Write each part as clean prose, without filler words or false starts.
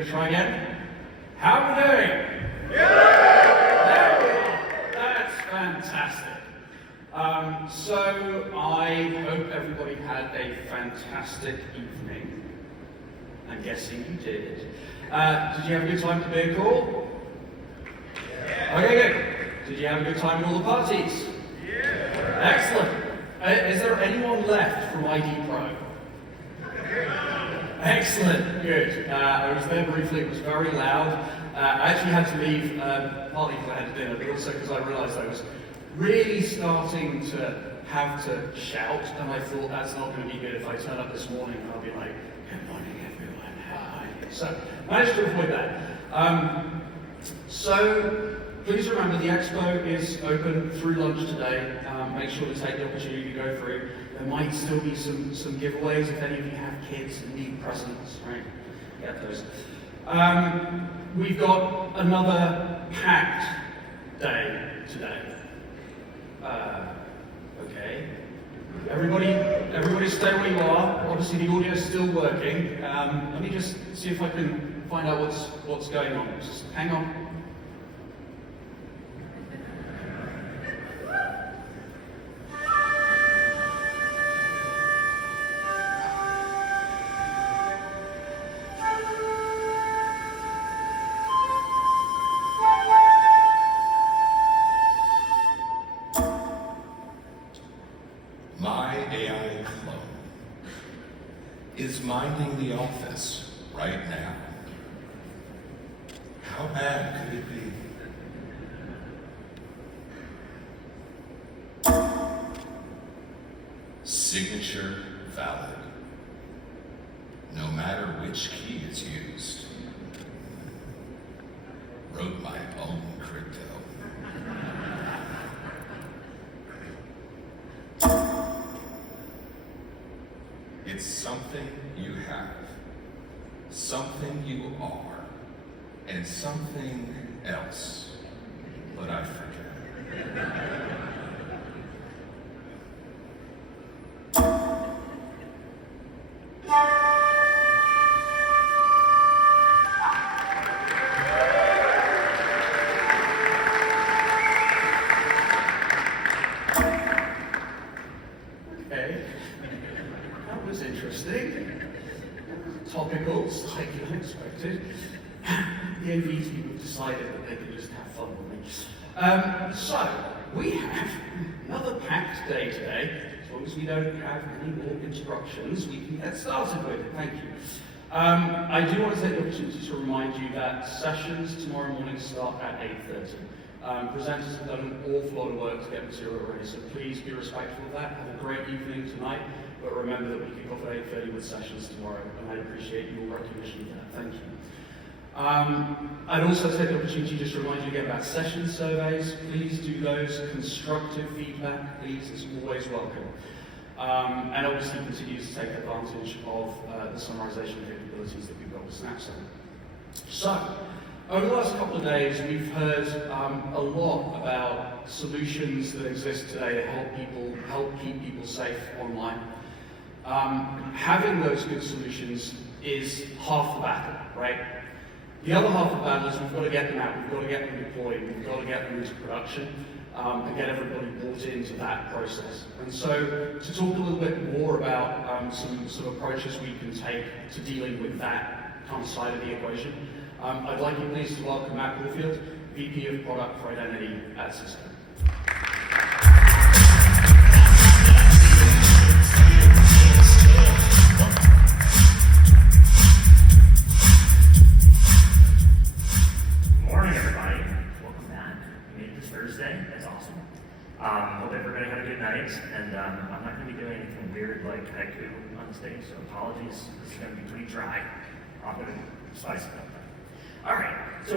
going to try again? How are we doing? There we are. That's fantastic. So I hope everybody had a fantastic evening. I'm guessing you did. Did you have a good time at the beer crawl? Yeah. Okay, good. Did you have a good time at all the parties? Yeah. Excellent. Is there anyone left from ID Pro? Excellent, good. I was there briefly, it was very loud. I actually had to leave, partly because I had dinner, but also because I realised I was really starting to have to shout, and I thought that's not going to be good if I turn up this morning and I'll be like, good morning everyone, how are you? So, managed to avoid that. So, please remember the expo is open through lunch today. Make sure to take the opportunity to go through. There might still be some giveaways if any of you have kids and need presents, right? Get those. We've got another packed day today. Okay. Everybody stay where you are. Obviously the audio is still working. Let me just see if I can find out what's going on. Just hang on. Is minding the office right now. How bad could it be? Signature valid. No matter which key is used. Wrote my own crypto. It's something you have, something you are, and something else, but I forget. Okay. That was interesting. Topical, slightly unexpected. The AV team decided that they could just have fun with me. So, we have another packed day today. As long as we don't have any more instructions, we can get started with it. Thank you. I do want to take the opportunity to remind you that sessions tomorrow morning start at 8:30. Presenters have done an awful lot of work to get material ready, so please be respectful of that. Have a great evening tonight. But remember that we kick off at 8:30 with sessions tomorrow, and I appreciate your recognition of that. Thank you. I'd also take the opportunity just to remind you again about session surveys. Please do those. Constructive feedback, please, is always welcome. And obviously continue to take advantage of the summarization capabilities that we've got with Snapstone. So, over the last couple of days, we've heard a lot about solutions that exist today to help keep people safe online. Having those good solutions is half the battle, right? The other half of the battle is we've got to get them out, we've got to get them deployed, we've got to get them into production, and get everybody bought into that process. And so, to talk a little bit more about some sort of approaches we can take to dealing with that kind of side of the equation, I'd like you please to welcome Matt Caulfield, VP of Product for Identity at Cisco. Hope everybody had a good night, and I'm not going to be doing anything weird like haiku on stage, so apologies. This is going to be pretty dry. I'm going to spice it up. All right, so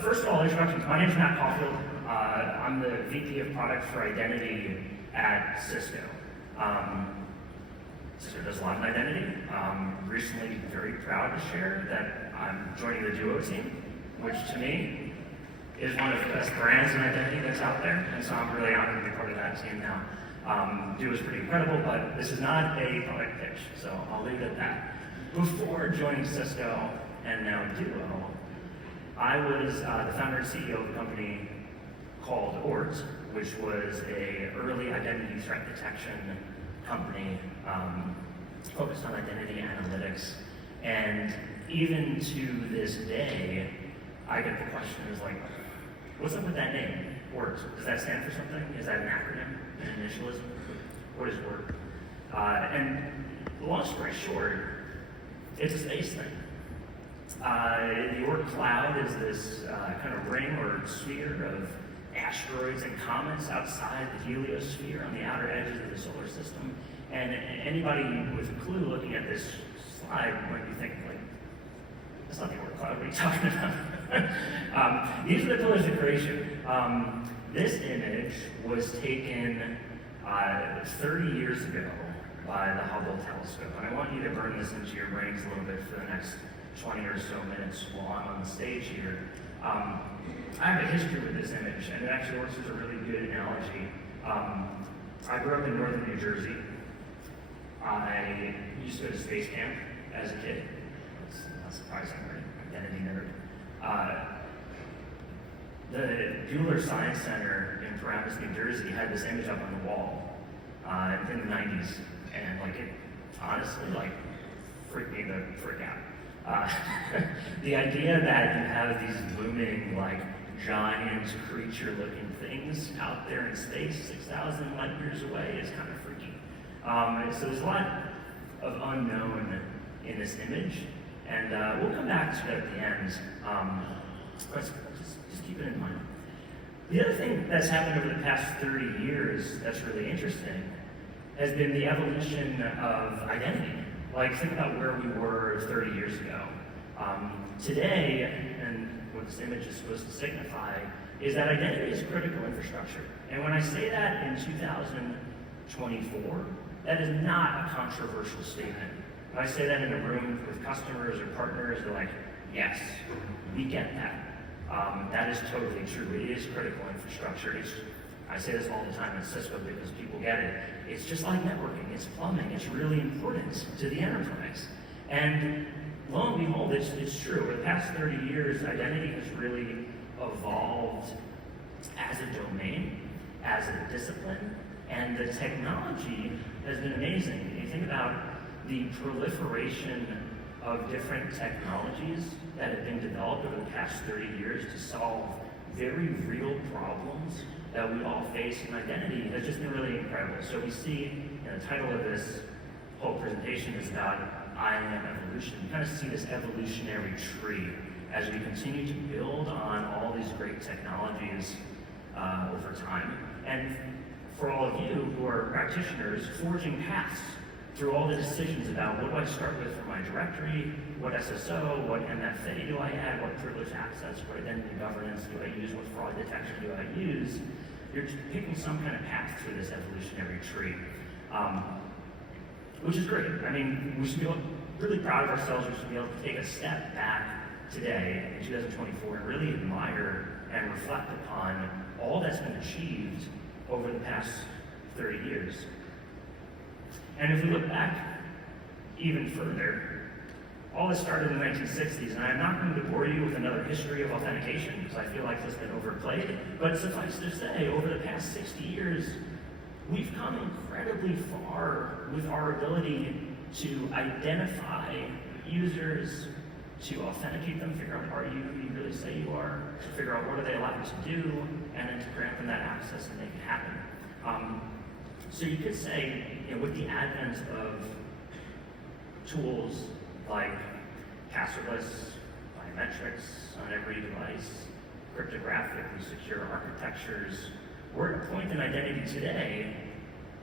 first of all, introductions. My name is Matt Caulfield. I'm the VP of Product for Identity at Cisco. Cisco does a lot in identity. Recently, very proud to share that I'm joining the Duo team, which to me is one of the best brands in identity that's out there, and so I'm really honored to be part of that team now. Duo is pretty incredible, but this is not a product pitch, so I'll leave it at that. Before joining Cisco, and now Duo, I was the founder and CEO of a company called ORT, which was a early identity threat detection company focused on identity analytics. And even to this day, I get the question is like, what's up with that name, ORT? Does that stand for something? Is that an acronym, an initialism? What is ORT? And long story short, it's a space thing. The Oort cloud is this kind of ring or sphere of asteroids and comets outside the heliosphere on the outer edges of the solar system. And anybody with a clue looking at this slide might be thinking, like, that's not the Oort cloud, what are you talking about? These are the pillars of creation. This image was taken 30 years ago by the Hubble telescope. And I want you to burn this into your brains a little bit for the next 20 or so minutes while I'm on the stage here. I have a history with this image, and it actually works as a really good analogy. I grew up in northern New Jersey. I used to go to space camp as a kid. It's not surprising, right? Identity nerd. The Bueller Science Center in Paramus, New Jersey had this image up on the wall in the 90s, and like it honestly like freaked me the frick out. The idea that you have these looming like giant creature-looking things out there in space 6,000 light years away is kind of freaky. So there's a lot of unknown in this image, and we'll come back to it at the end. But just keep it in mind. The other thing that's happened over the past 30 years that's really interesting has been the evolution of identity. Like, think about where we were 30 years ago. Today, and what this image is supposed to signify, is that identity is critical infrastructure. And when I say that in 2024, that is not a controversial statement. When I say that in a room with customers or partners, they're like, yes, we get that. That is totally true. It is critical infrastructure. I say this all the time at Cisco because people get it. It's just like networking. It's plumbing. It's really important to the enterprise. And lo and behold, it's true. Over the past 30 years, identity has really evolved as a domain, as a discipline, and the technology has been amazing. You think about the proliferation of different technologies that have been developed over the past 30 years to solve very real problems that we all face in identity has just been really incredible. So we see, the title of this whole presentation is about IAM evolution. We kind of see this evolutionary tree as we continue to build on all these great technologies over time. And for all of you who are practitioners, forging paths through all the decisions about what do I start with for my directory, what SSO, what MFA do I add, what privileged access, what identity governance do I use, what fraud detection do I use, you're picking some kind of path through this evolutionary tree, which is great. I mean, we should be really proud of ourselves. We should be able to take a step back today in 2024 and really admire and reflect upon all that's been achieved over the past 30 years. And if we look back even further, all this started in the 1960s, and I'm not going to bore you with another history of authentication, because I feel like it's been overplayed, but suffice to say, over the past 60 years, we've come incredibly far with our ability to identify users, to authenticate them, figure out are you who you really say you are, to figure out what are they allowed to do, and then to grant them that access and make it happen. So you could say, with the advent of tools like passwordless biometrics on every device, cryptographically secure architectures, we're at a point in identity today,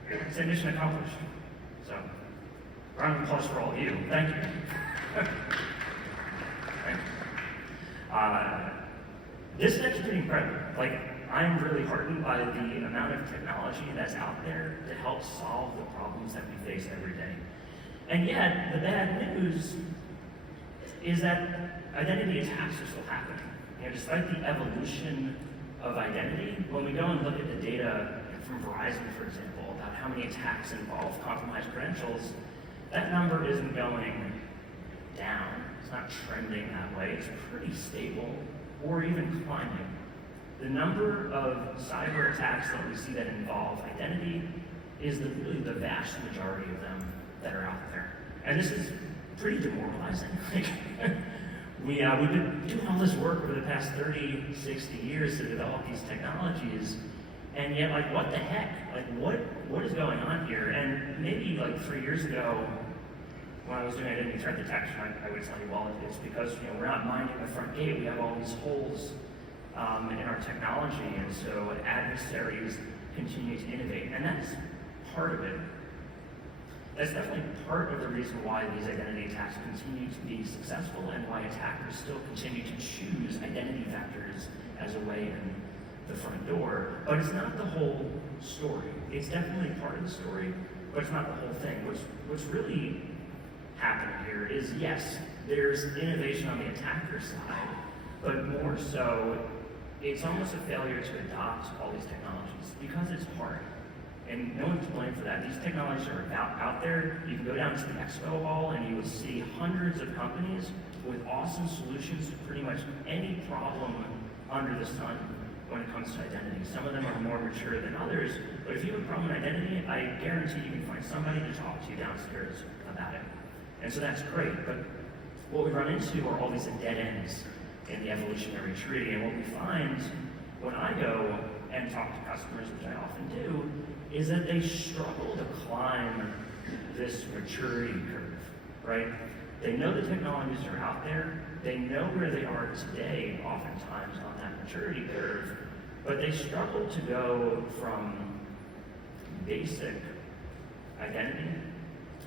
it's a mission accomplished. So, round of applause for all of you. Thank you. Thank you. This is actually pretty incredible. Like, I'm really heartened by the amount of technology that's out there to help solve the problems that we face every day. And yet, the bad news is that identity attacks are still happening. Despite the evolution of identity, when we go and look at the data from Verizon, for example, about how many attacks involve compromised credentials, that number isn't going down. It's not trending that way. It's pretty stable or even climbing. The number of cyber attacks that we see that involve identity is really the vast majority of them that are out there. And this is pretty demoralizing. We've been doing all this work over the past 30, 60 years to develop these technologies, and yet, like, what the heck? Like, what is going on here? And maybe, like, 3 years ago, when I was doing identity threat detection, I would tell you, well, it's because, we're not minding the front gate. We have all these holes in our technology, and so adversaries continue to innovate, and that's part of it. That's definitely part of the reason why these identity attacks continue to be successful and why attackers still continue to choose identity vectors as a way in the front door. But it's not the whole story. It's definitely part of the story, but it's not the whole thing. What's really happening here is, yes, there's innovation on the attacker side, but more so, it's almost a failure to adopt all these technologies because it's hard. And no one's to blame for that. These technologies are out there. You can go down to the expo hall and you will see hundreds of companies with awesome solutions to pretty much any problem under the sun when it comes to identity. Some of them are more mature than others, but if you have a problem with identity, I guarantee you can find somebody to talk to you downstairs about it. And so that's great, but what we run into are all these dead ends in the evolutionary tree, and what we find when I go and talk to customers, which I often do, is that they struggle to climb this maturity curve, right? They know the technologies are out there, they know where they are today, oftentimes on that maturity curve, but they struggle to go from basic identity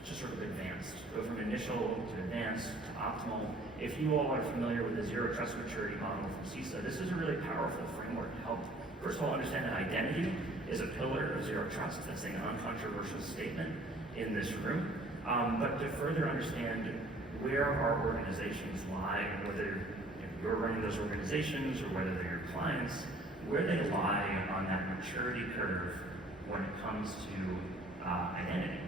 to sort of advanced, go from initial to advanced to optimal. If you all are familiar with the zero trust maturity model from CISA, this is a really powerful framework to help, first of all, understand that identity is a pillar of zero trust. That's an uncontroversial statement in this room. But to further understand where our organizations lie, whether you're running those organizations or whether they're your clients, where they lie on that maturity curve when it comes to identity.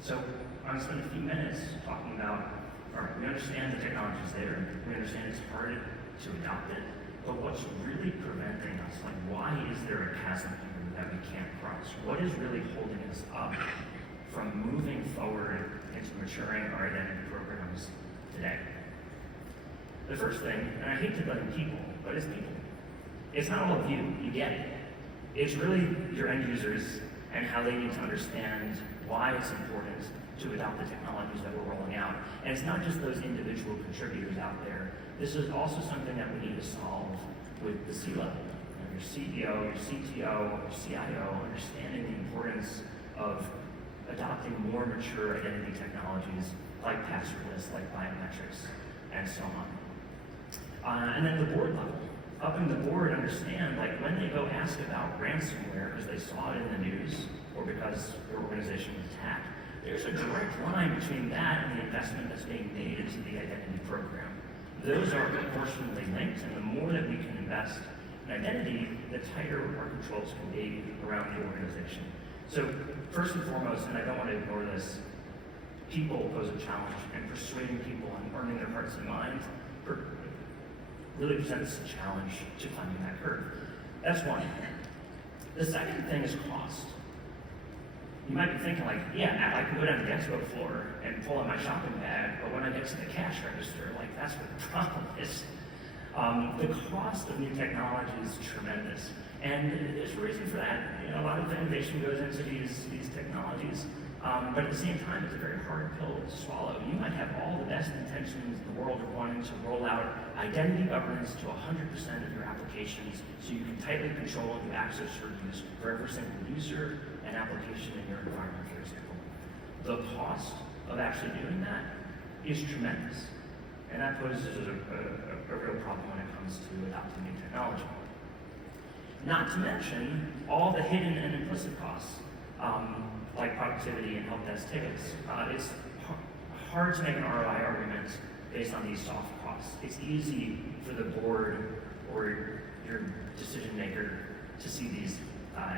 So I'm going to spend a few minutes talking about, all right, we understand the technology's there, we understand it's hard to adopt it, but what's really preventing us? Like, why is there a chasm here that we can't cross? What is really holding us up from moving forward into maturing our identity programs today? The first thing, and I hate to blame people, but it's people. It's not all of you, you get it. It's really your end users and how they need to understand why it's important to adopt the technologies that we're rolling out. And it's not just those individual contributors out there. This is also something that we need to solve with the C-level. Your CEO, your CTO, your CIO, understanding the importance of adopting more mature identity technologies like passwordless, like biometrics, and so on. And then the board level. Helping the board understand, like, when they go ask about ransomware because they saw it in the news or because their organization was attacked, there's a direct line between that and the investment that's being made into the identity program. Those are proportionally linked, and the more that we can invest in identity, the tighter our controls can be around the organization. So first and foremost, and I don't want to ignore this, people pose a challenge, and persuading people and earning their hearts and minds really presents a challenge to climbing that curve. That's one. The second thing is cost. You might be thinking, like, yeah, I can go down to the expo floor and pull out my shopping bag, but when I get to the cash register, like, that's what the problem is. The cost of new technology is tremendous. And there's a reason for that. A lot of the innovation goes into these technologies, but at the same time, it's a very hard pill to swallow. You might have all the best intentions in the world of wanting to roll out identity governance to 100% of your applications so you can tightly control and do access reviews for every single user and application in your environment, for example. The cost of actually doing that is tremendous. And that poses a real problem when it comes to adopting new technology. Not to mention all the hidden and implicit costs, like productivity and help desk tickets. It's hard to make an ROI argument based on these soft costs. It's easy for the board or your decision maker to see these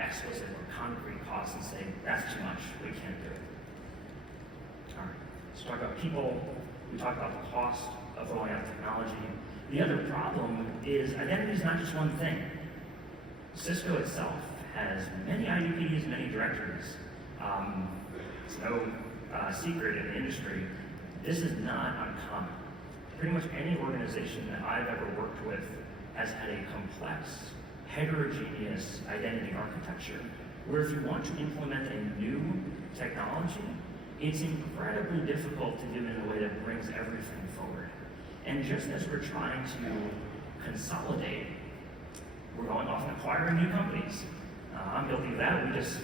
explicit or concrete costs and say, that's too much, we can't do it. All right, let's talk about people. We talked about the cost of rolling out technology. The other problem is identity is not just one thing. Cisco itself has many IDPs, many directories. It's no secret in the industry. This is not uncommon. Pretty much any organization that I've ever worked with has had a complex, heterogeneous identity architecture, where if you want to implement a new technology, it's incredibly difficult to do it in a way that brings everything forward. And just as we're trying to consolidate, we're going off and acquiring new companies. I'm guilty of that. We just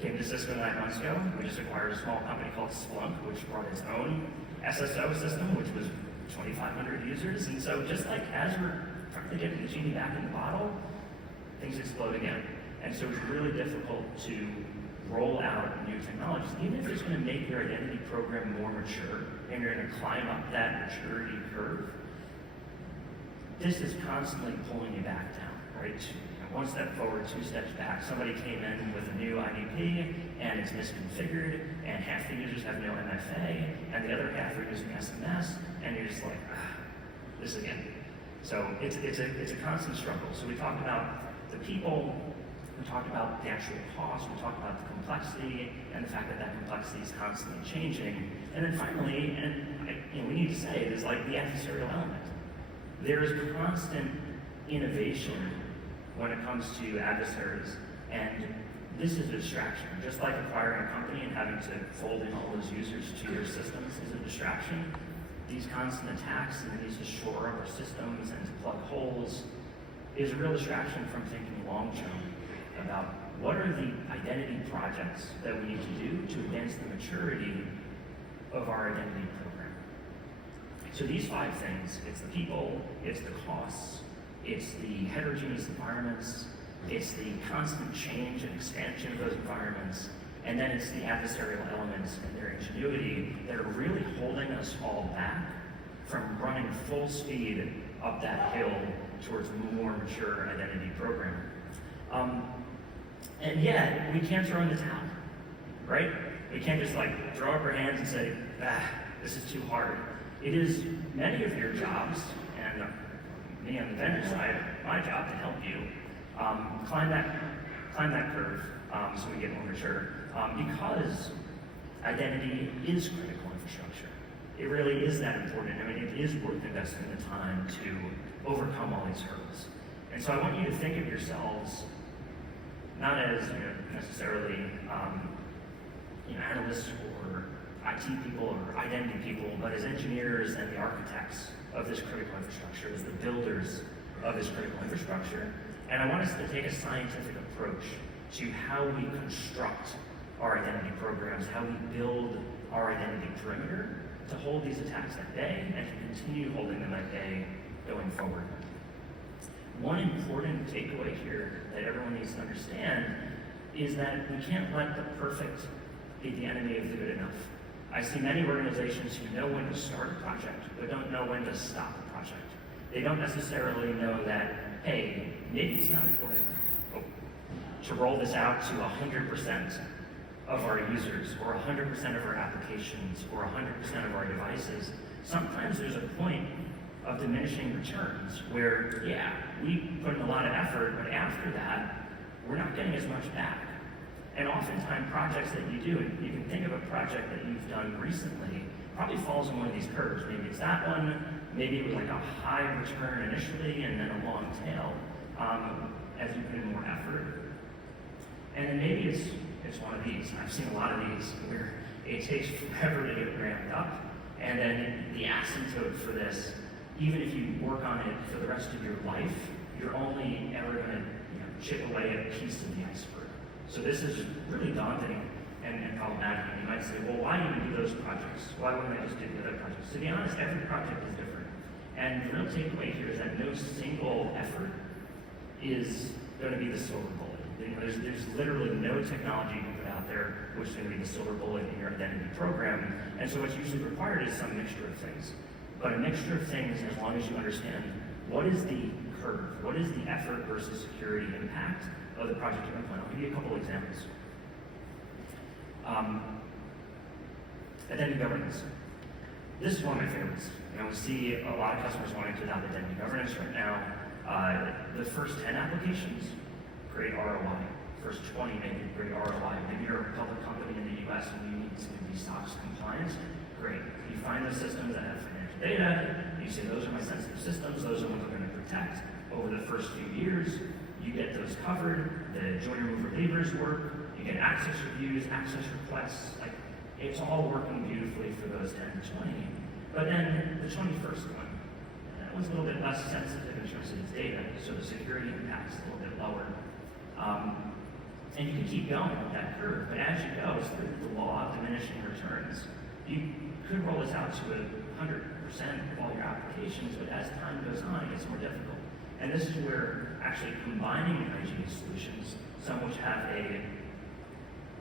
came to Cisco 9 months ago. We just acquired a small company called Splunk, which brought its own SSO system, which was 2,500 users. And so just like as we're trying to get the genie back in the bottle, things explode again. And so it's really difficult to roll out new technologies, even if it's going to make your identity program more mature and you're going to climb up that maturity curve. This is constantly pulling you back down, right? One step forward, two steps back. Somebody came in with a new IDP and it's misconfigured, and half the users have no MFA, and the other half are using SMS, and you're just like, this again. So it's a constant struggle. So we talked about the people, we talked about the actual cost, we talked about the complexity, and the fact that that complexity is constantly changing. And then finally, and we need to say it, is like the adversarial element. There is constant innovation when it comes to adversaries, and this is a distraction. Just like acquiring a company and having to fold in all those users to your systems is a distraction, these constant attacks and the need to shore up our systems and to plug holes is a real distraction from thinking long-term about what are the identity projects that we need to do to advance the maturity of our identity program. So these 5 things, it's the people, it's the costs, it's the heterogeneous environments, it's the constant change and expansion of those environments, and then it's the adversarial elements and their ingenuity that are really holding us all back from running full speed up that hill towards a more mature identity program. And yet, we can't throw in the towel, right? We can't just like throw up our hands and say, this is too hard. It is many of your jobs, and me on the vendor side, my job to help you climb that curve so we get more mature. Because identity is critical infrastructure. It really is that important. I mean, it is worth investing the time to overcome all these hurdles. And so I want you to think of yourselves not as necessarily analysts or IT people or identity people, but as engineers and the architects of this critical infrastructure, as the builders of this critical infrastructure. And I want us to take a scientific approach to how we construct our identity programs, how we build our identity perimeter to hold these attacks at bay and to continue holding them at bay going forward. One important takeaway here that everyone needs to understand is that we can't let the perfect be the enemy of the good enough. I see many organizations who know when to start a project, but don't know when to stop a project. They don't necessarily know that, hey, maybe it's not important to roll this out to 100% of our users, or 100% of our applications, or 100% of our devices. Sometimes there's a point of diminishing returns where, yeah, we put in a lot of effort, but after that, we're not getting as much back. And oftentimes projects that you do, and you can think of a project that you've done recently, probably falls in one of these curves. Maybe it's that one, maybe it was like a high return initially and then a long tail as you put in more effort. And then maybe it's one of these. I've seen a lot of these where it takes forever to get ramped up, and then the asymptote for this, even if you work on it for the rest of your life, you're only ever going to chip away at a piece of the iceberg. So this is really daunting and problematic. And you might say, well, why even do those projects? Why wouldn't I just do the other projects? To be honest, every project is different. And the real takeaway here is that no single effort is going to be the silver bullet. There's literally no technology you can put out there which is going to be the silver bullet in your identity program. And so what's usually required is some mixture of things. But a mixture of things, as long as you understand what is the curve, what is the effort versus security impact of the project you're going to plan. I'll give you a couple examples. Identity governance. This is one of my favorites. We see a lot of customers wanting to adopt identity governance right now. The first 10 applications, great ROI. First 20, maybe great ROI. Maybe you're a public company in the US and you need to be SOX compliant. Great. You find those systems that have financial data, you say those are my sensitive systems, those are what I'm going to protect. Over the first few years, you get those covered, the join remove relievers work, you get access reviews, access requests, like it's all working beautifully for those 10 to 20. But then the 21st one, that was a little bit less sensitive in terms of its data, so the security impact is a little bit lower. And you can keep going with that curve, but as you go, it's the law of diminishing returns. You could roll this out to 100% of all your applications, but as time goes on, it gets more difficult. And this is where actually combining hygiene solutions, some which have a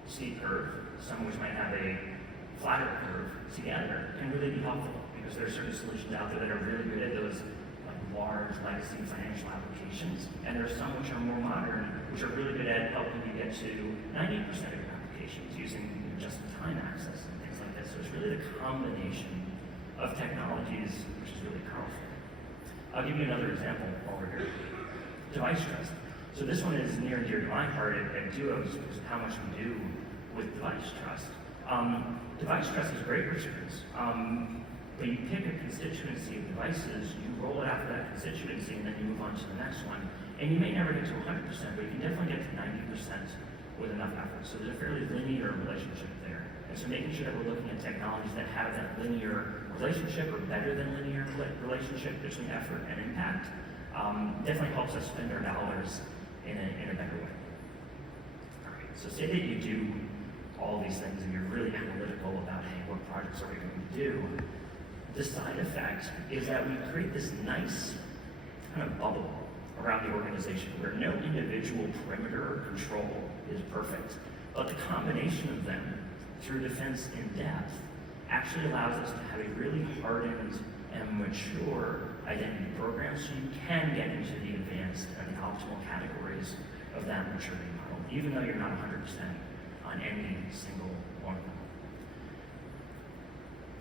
steep curve, some which might have a flatter curve together, can really be helpful because there are certain solutions out there that are really good at those like large legacy financial applications, and there are some which are more modern, which are really good at helping you get to 90% of your applications using just-in-time access and things like that. So it's really the combination of technologies which is really powerful. I'll give you another example over here. Device trust. So this one is near and dear to my heart at Duos because of how much we do with device trust. Device trust is great returns. But you pick a constituency of devices, you roll it out for that constituency, and then you move on to the next one. And you may never get to 100%, but you can definitely get to 90% with enough effort. So there's a fairly linear relationship there. And so making sure that we're looking at technologies that have that linear relationship or better than linear relationship between effort and impact definitely helps us spend our dollars in a better way. All right, so say that you do all these things and you're really analytical about, hey, what projects are we going to do? The side effect is that we create this nice kind of bubble around the organization where no individual perimeter or control is perfect, but the combination of them through defense in depth actually allows us to have a really hardened and mature identity program so you can get into the advanced and the optimal categories of that maturity model, even though you're not 100% on any single one of them.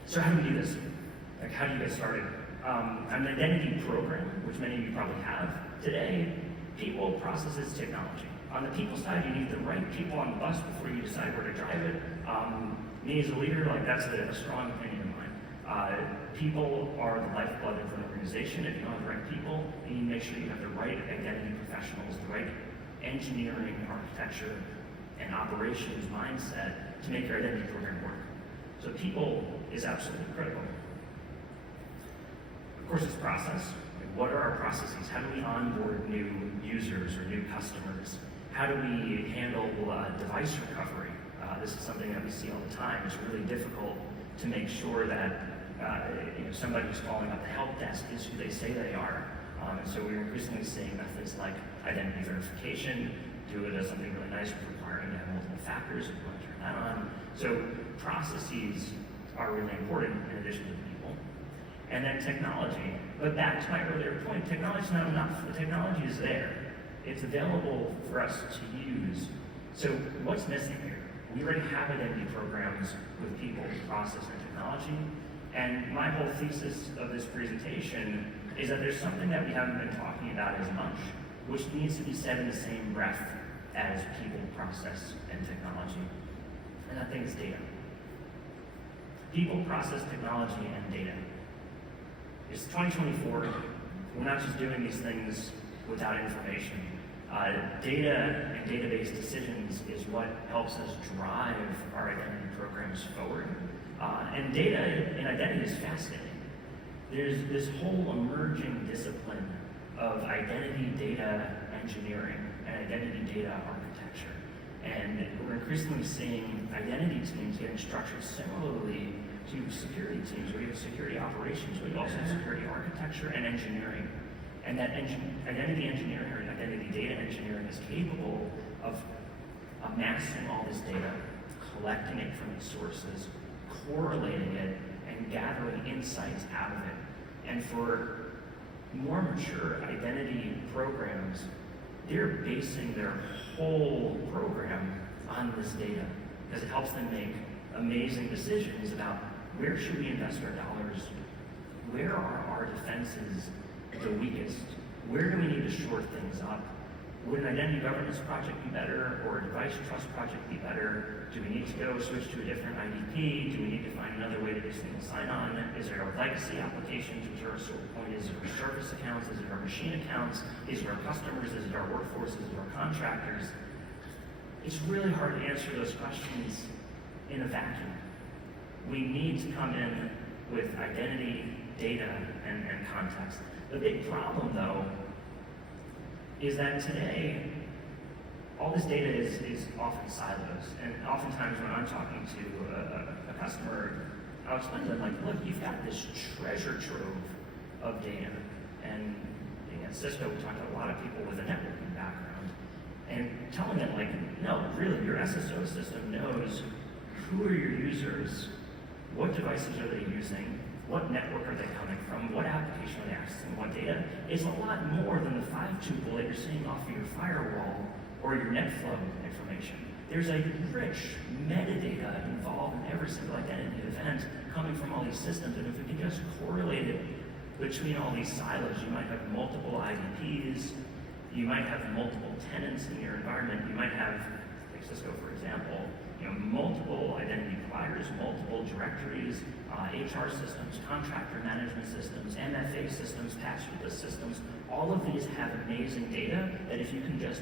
So how do we do this? Like, how do you get started? An identity program, which many of you probably have. Today, people, processes, technology. On the people side, you need the right people on the bus before you decide where to drive it. Me as a leader, like that's a strong opinion of mine. People are the lifeblood of an organization. If you don't have the right people, you need to make sure you have the right identity professionals, the right engineering, architecture, and operations mindset to make your identity program work. So people is absolutely critical. Of course, it's process. Like, what are our processes? How do we onboard new users or new customers? How do we handle device recovery? This is something that we see all the time. It's really difficult to make sure that somebody who's calling up the help desk is who they say they are. And so we're increasingly seeing methods like identity verification. Duo does something really nice with requiring to have multiple factors if you want to turn that on. So processes are really important in addition to people. And then technology. But back to my earlier point, technology is not enough. The technology is there. It's available for us to use. So what's missing here? We already have identity programs with people, process, and technology. And my whole thesis of this presentation is that there's something that we haven't been talking about as much, which needs to be said in the same breath as people, process, and technology. And that thing is data. People, process, technology, and data. It's 2024. We're not just doing these things without information. Data and database decisions is what helps us drive our identity programs forward. And data and identity is fascinating. There's this whole emerging discipline of identity data engineering and identity data architecture. And we're increasingly seeing identity teams getting structured similarly to security teams. We have security operations, we also have security architecture and engineering. And that identity engineering or identity data engineering is capable of amassing all this data, collecting it from its sources, correlating it, and gathering insights out of it. And for more mature identity programs, they're basing their whole program on this data because it helps them make amazing decisions about Where should we invest our dollars? Where are our defenses the weakest? Where do we need to shore things up? Would an identity governance project be better, or a device trust project be better? Do we need to go switch to a different IDP? Do we need to find another way to do single sign-on? Is there our legacy applications, which are a sort of point? Is it our service accounts? Is it our machine accounts? Is it our customers? Is it our workforce? Is it our contractors? It's really hard to answer those questions in a vacuum. We need to come in with identity, data, and context. The big problem, though, is that today, all this data is often silos. And oftentimes when I'm talking to a customer, I'll explain to them, like, look, you've got this treasure trove of data. And at Cisco, we talk to a lot of people with a networking background. And telling them, like, no, really, your SSO system knows who are your users, what devices are they using, what network are they coming from, what application are they accessing, what data, is a lot more than the 5-tuple that you're seeing off of your firewall or your NetFlow information. There's a rich metadata involved in every single identity event coming from all these systems, and if we can just correlate it between all these silos, you might have multiple IDPs, you might have multiple tenants in your environment, you might have, like Cisco for example, multiple identity providers, multiple directories, HR systems, contractor management systems, MFA systems, patch with the systems. All of these have amazing data that if you can just